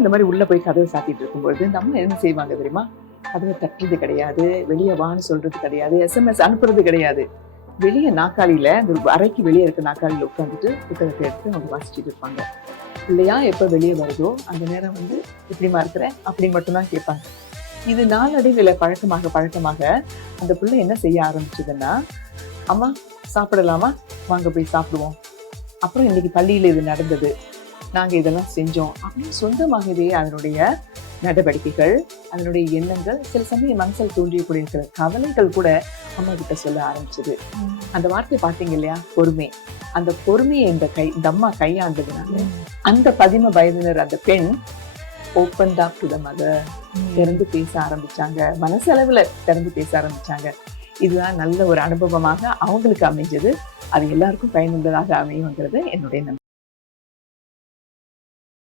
இந்த மாதிரி உள்ள போய் கதவை சாத்திட்டு இருக்கும்பொழுது இந்த அம்மா என்ன செய்வாங்க தெரியுமா? கதவை தட்டுறது கிடையாது, வெளியே வான்னு சொல்றது கிடையாது, எஸ்எம்எஸ் அனுப்புறது கிடையாது. வெளியே நாற்காலியில அந்த அறைக்கு வெளியே இருக்க நாற்காலியில உட்காந்துட்டு புத்தகத்தை எடுத்து அவங்க வாசிச்சுட்டு இருப்பாங்க. பிள்ளையா எப்ப வெளியே வருதோ அந்த நேரம் வந்து எப்படிமா இருக்கிற அப்படின்னு மட்டும்தான் கேட்பாங்க. இது நாளடைவில் பழக்கமாக பழக்கமாக அந்த பிள்ளை என்ன செய்ய ஆரம்பிச்சதுன்னா, அம்மா சாப்பிடலாமா, வாங்க போய் சாப்பிடுவோம், அப்புறம் இன்னைக்கு பள்ளியில இது நடந்தது, நாங்க இதெல்லாம் செஞ்சோம் அப்படின்னு சொந்தமாகவே அதனுடைய நடவடிக்கைகள், அதனுடைய எண்ணங்கள், சில சமயம் மனசில் தோன்றியக்கூடிய இருக்கிற கவலைகள் கூட அம்மா கிட்ட சொல்ல ஆரம்பிச்சது. அந்த வார்த்தை பாத்தீங்க இல்லையா, பொறுமை. அந்த பொறுமையை இந்த அம்மா கையாண்டதுனால அந்த 15 வயதினர் அந்த பெண் open up to the mother, திறந்து பேச ஆரம்பிச்சாங்க, மனசளவுல திறந்து பேச ஆரம்பிச்சாங்க. இதுதான் நல்ல ஒரு அனுபவமாக அவங்களுக்கு அமைஞ்சது. அது எல்லாருக்கும் பயனுள்ளதாக அமையுங்கிறது என்னுடைய நம்பிக்கை.